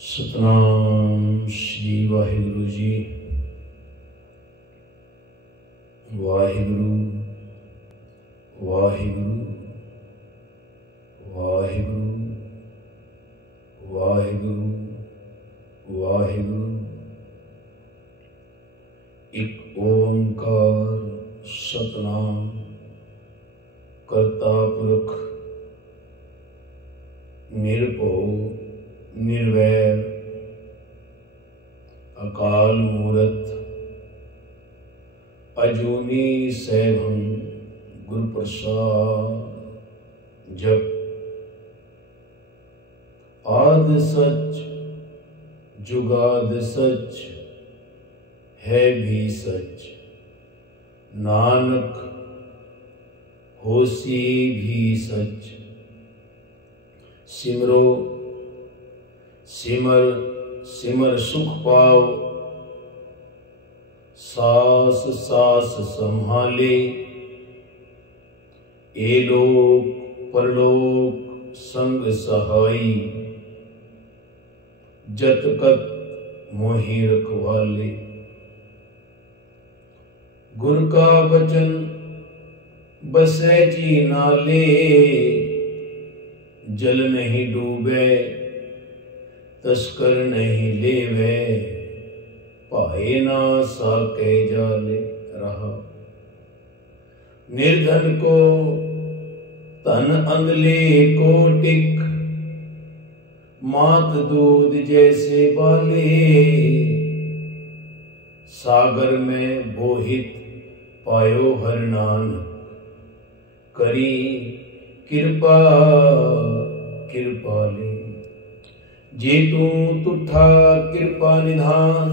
सतनाम श्री वाहिगुरु जी। वाहिगुरु वाहिगुरु वाहिगुरु वाहिगुरु वाहिगुरु। एक ओंकार सतनाम करता पुरख निर्भव निर्वैर अकाल मूरत अजूनी सैभं गुरु प्रसाद। जप आद सच जुगाद सच है भी सच, नानक होसी भी सच। सिमरो सिमर सिमर सुख पाओ, सास सास संभाले। ए लोक परलोक संग सहाई, जत कत मोहि रखवाले। गुर का वचन बसे जी नाले, जल नहीं डूबे तस्कर नहीं लेवे। पाए ना साके जाले रहा। निर्धन को तन अंधले को टिक, मात दूध जैसे बाले। सागर में बोहित पायो हर नानक, करी कृपा कृपाले। जे तू तुठा कृपा निधान,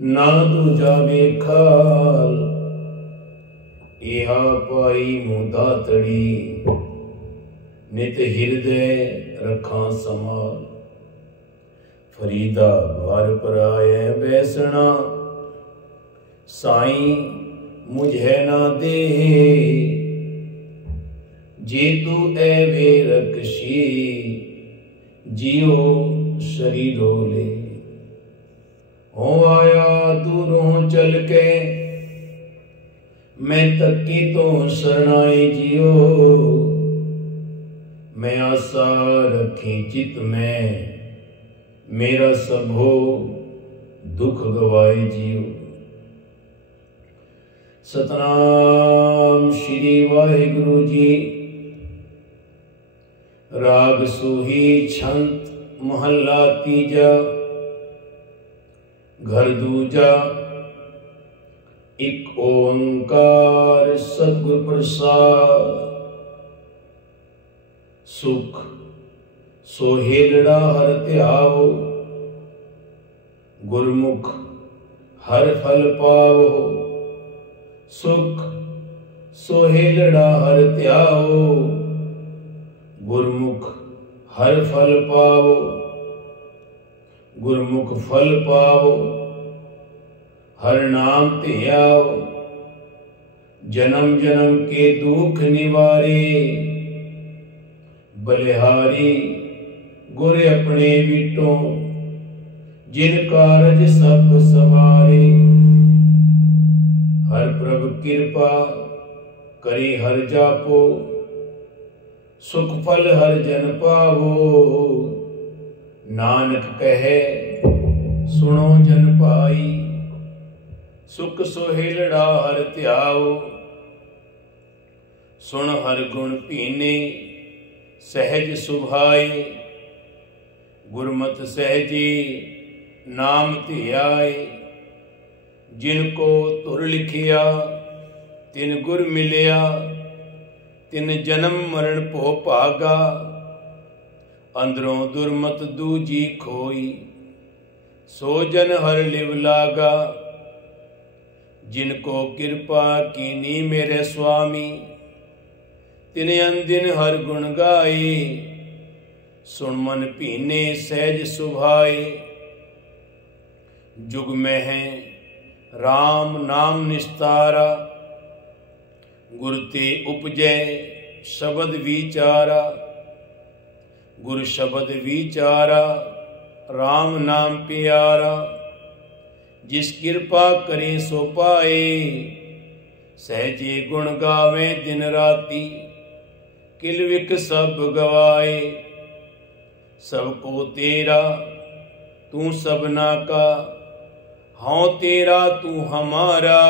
ना तू जावे खाल। इहा पाई मुदा तड़ी, नित हृदय रखा समाल। फरीदा बार पर आए बैसना, साईं मुझे ना दे। जे तू ऐवे रखशी, जियो शरीरो ले। हो आया दूरों चल के, मैं तकी तो शरणाई जियो। मैं आशा रखी चित में, मेरा सब हो दुख गवाए जियो। सतनाम श्री वाहिगुरु जी। राग सूही छंत महला तीजा, घर दूजा। एक ओंकार सद्गुर प्रसाद। सुख सोहेलड़ा हर त्याओ, गुरमुख हर फल पाओ। सुख सोहेलड़ा हर त्याओ, गुरमुख हर फल पाओ। गुरमुख फल पाओ, हर नाम ध्याओ। जन्म जन्म के दुख निवारे, बलिहारी गुर अपने बिटों। जिन कारज सब सवारे, हर प्रभु कृपा करी हर जापो। सुख फल हर जन पावो, नानक कहे सुनो जन पाई। सुख सोहेलड़ा हर त्याओ, सुन हर गुण पीने सहज सुभाए। गुरमत सहजी नाम धियाए। जिनको तुर लिखिया तिन गुर मिलिया। तिन जन्म मरण पो भागा, अंदरों दुर्मत दूजी खोई। सो जन हर लिव लागा, जिनको कृपा कीनी मेरे स्वामी। तिन अनदिन हर गुण गाए, सुन मन पीने सहज सुभाए। जुग में है राम नाम निस्तारा, गुरु ते उपजय शब्द विचारा। गुर शब्द विचारा, राम नाम प्यारा। जिस कृपा करे सो पाए, सहजे गुण गावे दिन राती। किलविक सब गवाए, सबको तेरा तू सबना का। हाँ तेरा तू हमारा,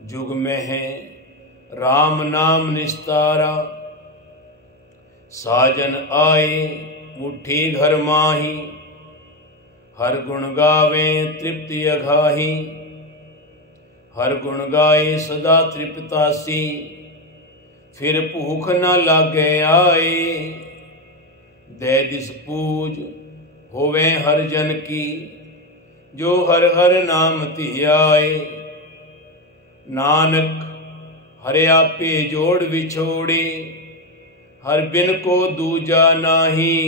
जुग में है राम नाम निस्तारा। साजन आए मुट्ठी घर माही, हर गुण गावे तृप्ति अघाही। हर गुण गाए सदा तृप्तासी, फिर भूख न लागे आए। दे दिस पूज होवे हर जन की, जो हर हर नाम धियाए। नानक हरे आपे जोड़ विछोड़े, हर बिन को दूजा नाही।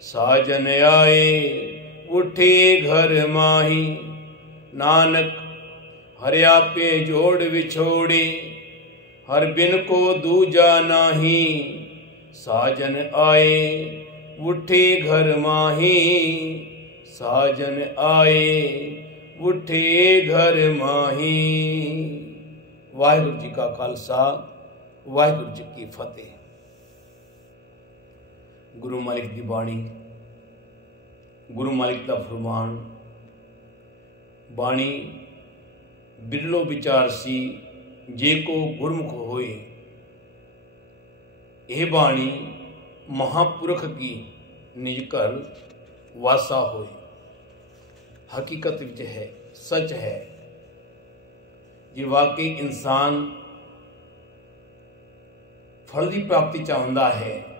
साजन आए उठे घर माही, नानक हरे आपे जोड़ विछोड़े, हर बिन को दूजा नाही। साजन आए उठे घर माही, साजन आए उठे घर माही। वाहिगुरु जी का खालसा, वाहिगुरु जी की फतेह। गुरु मालिक दी बाणी, गुरु मालिक दा फरमान। बाणी बिरलो विचार सी, जे को गुरमुख होए। यह बाणी महापुरख की निज घर वासा होए। हकीकत विच है, सच है। जे वाकई इंसान फल की प्राप्ति चाहता है,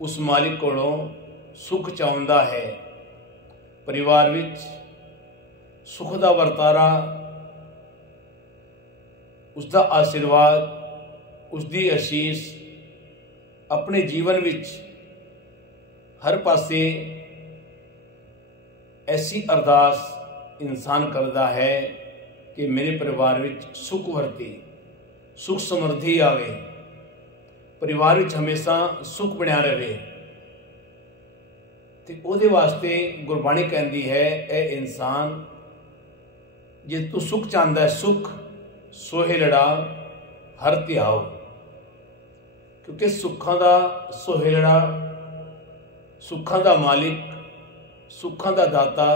उस मालिक कोलों सुख चाहता है, परिवार विच सुख दा वर्तारा, उसका आशीर्वाद, उसकी आशीष अपने जीवन विच हर पासे ऐसी अरदास इंसान करता है कि मेरे परिवार विच सुख वरते, सुख समृद्धि आवे, परिवार विच हमेशा सुख बनिया रहे। ते ओदे वास्ते गुरबाणी कहती है, ए इंसान जे तू सुख चाहता है, सुख सोहेलड़ा हर ध्याओ। क्योंकि सुखां दा सोहेलड़ा, सुखां दा मालिक, सुखां दा दाता,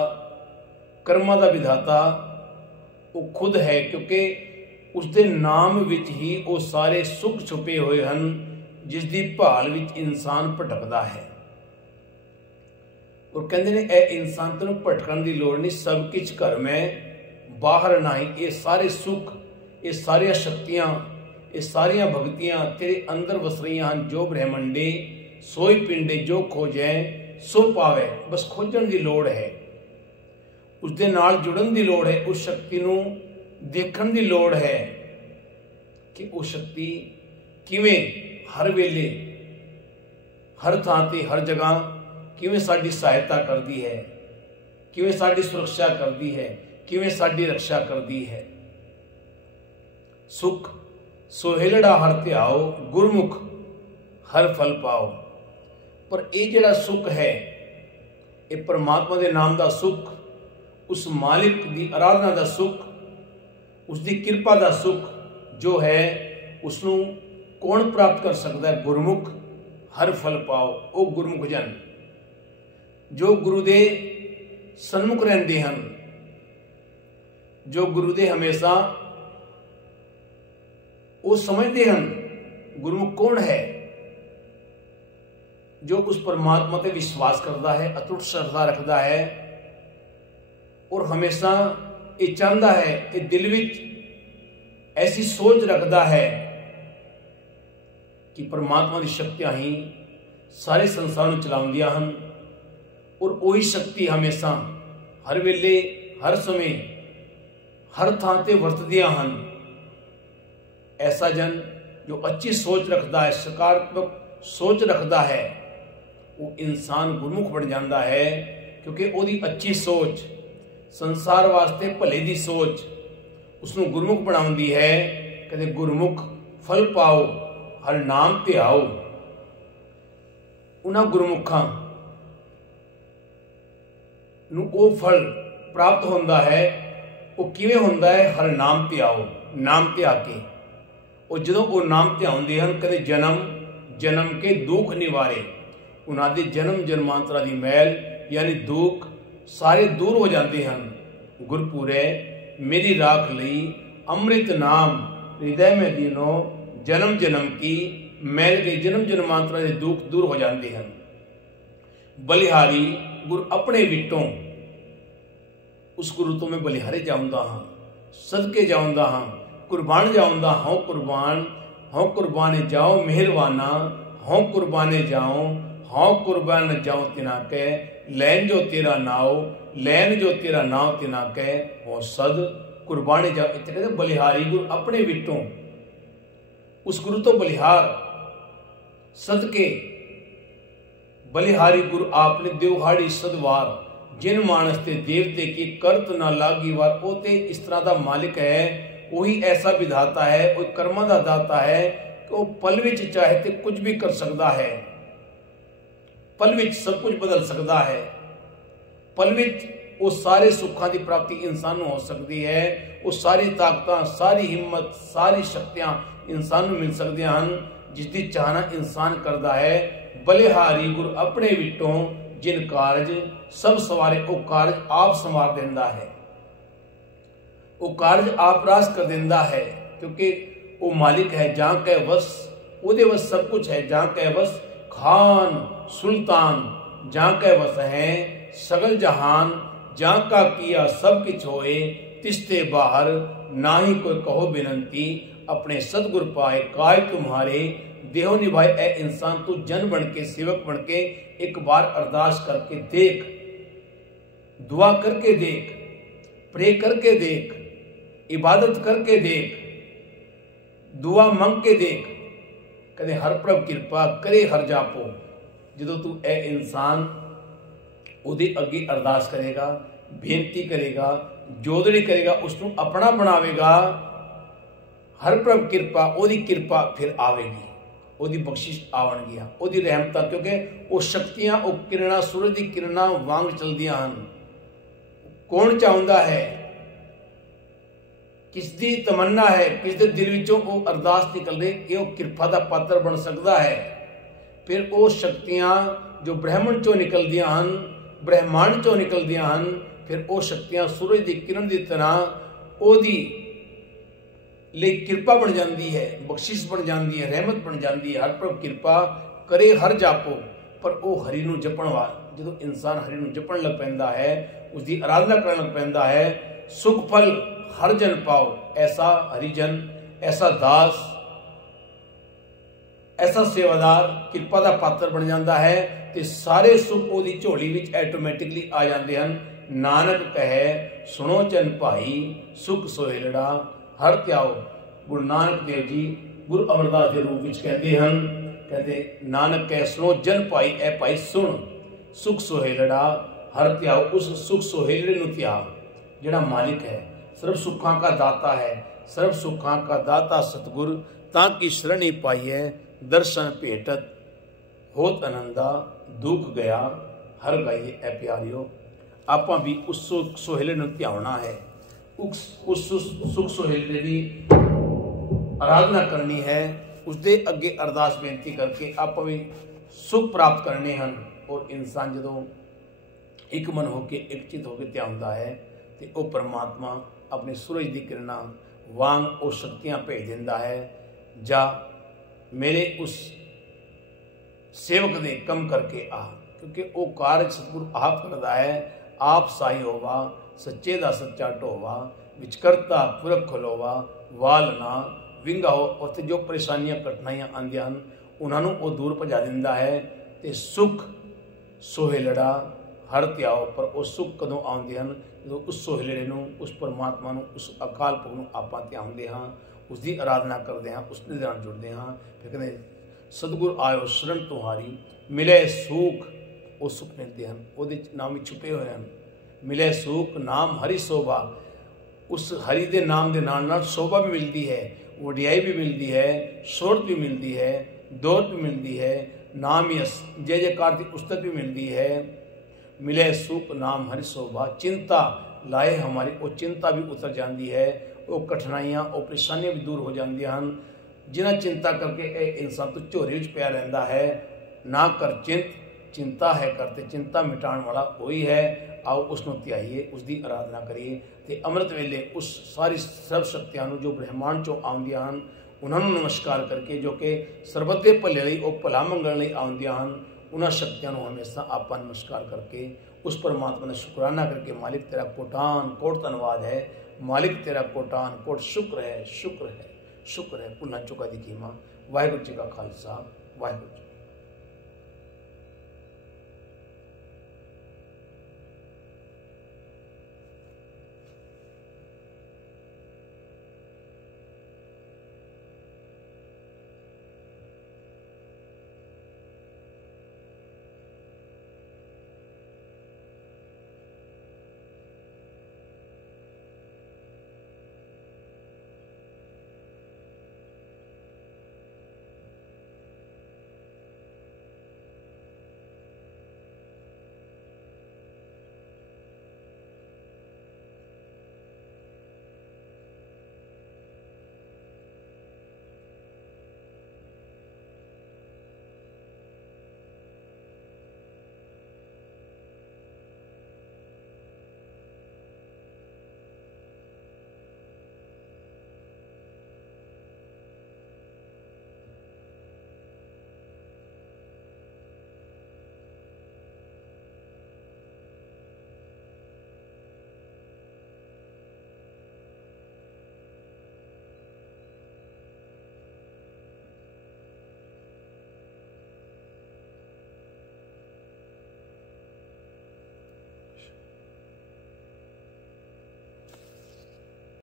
कर्मां दा विधाता वो खुद है। क्योंकि उसके नाम विच ही वो सारे सुख छुपे हुए हैं, जिसकी भाल विच इंसान भटकता है। और कहते हैं ए इंसान तेन भटकन की लोड़ नहीं, सब कुछ घर में बाहर नहीं। ये सारे सुख, ये सारिया शक्तियां, ये सारिया भगतियां तेरे अंदर वस रही हैं। जो ब्रह्मंडे सोई पिंडे, जो खोजे सो पावे। बस खोजन की लोड़ है, उसके नाल जुड़न की लोड़ है, उस शक्ति नूं देखण की लोड़ है कि वो शक्ति किवें हर वेले, हर थां ते, हर जगह किवें साडी सहायता करती है, किवें साडी सुरक्षा करती है, किवें साडी रक्षा करती है। सुख सोहेलड़ा हर ध्याओ, गुरमुख हर फल पाओ। पर ये जिहड़ा सुख है, ये परमात्मा के नाम का सुख, उस मालिक की आराधना का सुख, उसकी कृपा का सुख जो है, उसनों कौन प्राप्त कर सकता है? गुरमुख हर फल पाओ। वो गुरमुख जन जो गुरु दे सन्मुख रहते हैं, जो गुरु दे हमेशा वो समझते हैं गुरमुख कौन है, जो उस परमात्मा पे विश्वास करता है, अटूट श्रद्धा रखता है और हमेशा ये चाहता है, ये दिल विच ऐसी सोच रखता है कि परमात्मा की शक्तियां ही सारे संसार में चलाउंदियां हैं और वही शक्ति हमेशा हर वेले, हर समय, हर थां ते वरतदियां हैं। ऐसा जन जो अच्छी सोच रखता है, सकारात्मक सोच रखता है, वो इंसान गुरमुख बन जाता है। क्योंकि उसकी अच्छी सोच, संसार वास्ते भले की सोच उसनों गुरमुख बनाउंदी है। कहते गुरमुख फल पाओ, हर नाम ध्याओ। उन्हां गुरमुखां ਨੂੰ ਉਹ ਫਲ ਪ੍ਰਾਪਤ ਹੁੰਦਾ ਹੈ। ਉਹ ਕਿਵੇਂ ਹੁੰਦਾ ਹੈ? ਹਰ ਨਾਮ ਧਿਆਓ, ਨਾਮ ਧਿਆ ਕੇ। ਉਹ ਜਦੋਂ ਉਹ ਨਾਮ ਧਿਆਉਂਦੇ ਹਨ, ਕਦੇ ਜਨਮ ਕੇ ਦੁੱਖ ਨਿਵਾਰੇ, ਉਹਨਾਂ ਦੇ ਜਨਮ ਜਨਮਾਂਤਰਾਂ ਦੀ ਮੈਲ ਯਾਨੀ ਦੁੱਖ ਸਾਰੇ ਦੂਰ ਹੋ ਜਾਂਦੇ ਹਨ। ਗੁਰਪੂਰੇ ਮੇਰੀ ਰਾਖ ਲਈ ਅੰਮ੍ਰਿਤ ਨਾਮ ਹਿਰਦੈ ਮੇਂ ਦੀਨੋ, ਜਨਮ ਜਨਮ ਕੀ ਮੈਲ ਕੇ ਜਨਮ ਜਨਮਾਂਤਰਾਂ ਦੇ ਦੁੱਖ ਦੂਰ ਹੋ ਜਾਂਦੇ ਹਨ। ਬਲਿਹਾਰੀ ਗੁਰ ਆਪਣੇ ਵਿਟੋਂ, ਉਸ ਗੁਰੂ ਤੋਂ ਮੈਂ ਬਲਿਹਾਰੇ ਜਾਉਂਦਾ ਹਾਂ, ਸਦਕੇ ਜਾਉਂਦਾ ਹਾਂ, ਕੁਰਬਾਨ ਜਾਉਂਦਾ ਹਾਂ। ਕੁਰਬਾਨੇ ਜਾਓ ਮਿਹਰਬਾਨਾ, ਹਉ ਕੁਰਬਾਨੇ ਜਾਓ, ਹਉ ਕੁਰਬਾਨ ਜਾਓ ਤਿਨਾ ਕੈ, ਲੈਨ ਜੋ ਤੇਰਾ ਨਾਉ, ਲੈਨ ਜੋ ਤੇਰਾ ਨਾਉ ਤਿਨਾ ਕੈ, ਉਹ ਸਦ ਕੁਰਬਾਨੇ ਜਾਓ। ਇੱਥੇ ਕਹਿੰਦੇ ਬਲਿਹਾਰੀ ਗੁਰ ਆਪਣੇ ਵਿਟੋਂ, ਉਸ ਗੁਰੂ ਤੋਂ ਬਲਿਹਾਰ ਸਦਕੇ बलिहारी गुरु आपने देवहाड़ी सदवार, जिन मानस ते देवते की करत ना लागी वार। वो ते इस तरह का मालिक है, वही ऐसा विधाता है, वही कर्मा का दाता है कि वो पल विच चाहे तो कुछ भी कर सकता है, पल विच सब कुछ बदल सकता है। पल विच वो सारे सुखों की प्राप्ति इंसान हो सकती है। वो सारी ताकत, सारी हिम्मत, सारी शक्तियां इंसान को मिल सकती हैं जिसकी चाहना इंसान करता है। बलिहारी गुरु अपने विटों जिन कारज सब सवारे, वो कारज आप संवार देंदा है, वो कारज आप रास कर देंदा है, क्योंकि वो मालिक है। जहाँ के वश उदे वश सब कुछ है, जहाँ के वश खान सुल्तान, जहाँ के वश है सगल जहान, जहाँ का किया सब किछ होए, तिस्ते बाहर ना ही कोई कहो बिनती, अपने सदगुर पाए काय तुम्हारे, देहो निभाए। ए इंसान तू जन बन के, सेवक बन के एक बार अरदास करके देख, दुआ करके देख, प्रे करके देख, इबादत करके देख, दुआ मंग के देख, कदे हर प्रभ किरपा करे हर जापो। जो तू ए इंसान उहदे अगे अरदास करेगा, बेनती करेगा, जोदड़ी करेगा, उसनू अपना बनावेगा, हर प्रभ किरपा, ओदी किरपा फिर आवेगी, ओदी बख्शिश आवणगियां, ओदी रहमतां, क्योंकि वो शक्तियां, वो किरणा सूरज दी किरणा वांग चलदियां हन। कौन चाहुंदा है, किस दी तमन्ना है, किस दे दिल विचों वो अरदास निकल रही कि वो किरपा दा पात्र बन सकता है। फिर वो शक्तियां जो ब्रह्मण चों निकलदियां हन, ब्रह्मांड चों निकलदियां हन, फिर वो शक्तियां सूरज दी किरण दी तरह ओदी ले किरपा बन जाती है, बख्शिश बन जाती है, रहमत बन जाती है। हर प्रभ किरपा करे हर जापो। पर वो हरि नूं जपण वाला, जो इंसान हरि नूं जपण लग पैंदा है, उसकी आराधना करन लग पैंदा है, सुख फल हर जन पाओ। ऐसा हरिजन, ऐसा दास, ऐसा सेवादार किरपा का पात्र बन जाता है, तो सारे सुख ओदी झोली विच ऐटोमैटिकली आ जाते हैं। नानक कहे सुनो चन भाई, सुख सोहेलड़ा हर त्याओ। गुरु नानक देव जी गुरु अमरदास के रूप में कहते हैं, कहते नानक कह सुनो जन भाई, ए भाई सुन, सुख सोहेलड़ा हर त्याओ। उस सुख सोहेलड़े नूं त्या, जिहड़ा मालिक है, सर्व सुखां का दाता है, सर्व सुखां का दाता सतगुर, ताकि शरणी पाइए दर्शन भेटत होत आनंदा, दुख गया हर गाइए। ए प्यारियो, आपां भी उस सुख सोहेलड़े नूं ध्यावना है, उस सुख सोहेलड़े की आराधना करनी है, उसके अगे अरदास बेनती करके आप भी सुख प्राप्त करने हैं। और इंसान जो एक मन होकर एक चित होकर ध्यानता है, तो वह परमात्मा अपने सूरज की किरणा वांग वो शक्तियां भेज देता है। जा मेरे उस सेवक ने कम करके आ, क्योंकि वो कार्य सतगुरु आप करता है। आप साई होवा, सच्चे दा सच्चा ढोवा, विचकर्ता पुरख खलोवा, वाल ना विंगा हो। उत्थे जो परेशानियां कठिनाइयां आंदियां हन, उन्होंने वो दूर भजा दिंदा है। ते सुख सोहेलड़ा हर त्याओ। पर वो सुख कदों आउंदे हन, जो उस सोहेलड़े नूं, उस परमात्मा नूं, उस अकाल पुरख नूं आपां ध्यानदे हां, उसकी आराधना करते हैं, उसके नाल जुड़ते हाँ। फिर कहते सतगुर आयो शरण तुम्हारी, मिले सुख, वो सुख मिलते हैं, वो नाम छुपे हुए हैं। मिले सुख नाम हरि शोभा, उस हरि के नाम के नाल नाल शोभा भी मिलती है, वडियाई भी मिलती है, शोहरत भी मिलती है, दौलत भी मिलती है, नाम यश जय जयकार की उस्तत भी मिलती है, मिले सुख नाम हरि शोभा, चिंता लाए हमारी वो चिंता भी उतर जाती है, वो कठिनाइयाँ और परेशानियाँ भी दूर हो जाती हैं। जिन्हें चिंता करके इंसान तो झोरे च पिया रहता है, ना कर चिंता है करते चिंता मिटाने वाला कोई है। आओ उसनों त्याइए, उसकी आराधना करिए ते अमृत वेले उस सारी सर्व शक्तियां जो ब्रह्मांड चों आउंदियां हन उन्होंने नमस्कार करके, जो कि सरबत दे भले लई और भला मंगण लई आउंदियां हन, उन्हां शक्तियां नूं हमेशा आपां नमस्कार करके उस परमात्मा ने शुकराना करके, मालिक तेरा कोटान कोट धन्नवाद है, मालिक तेरा कोटान कोट शुक्र है, शुक्र है, शुक्र है। भुल्लां चुका दी कीमा। वाहिगुरू जी का खालसा, वाहिगुरू जी।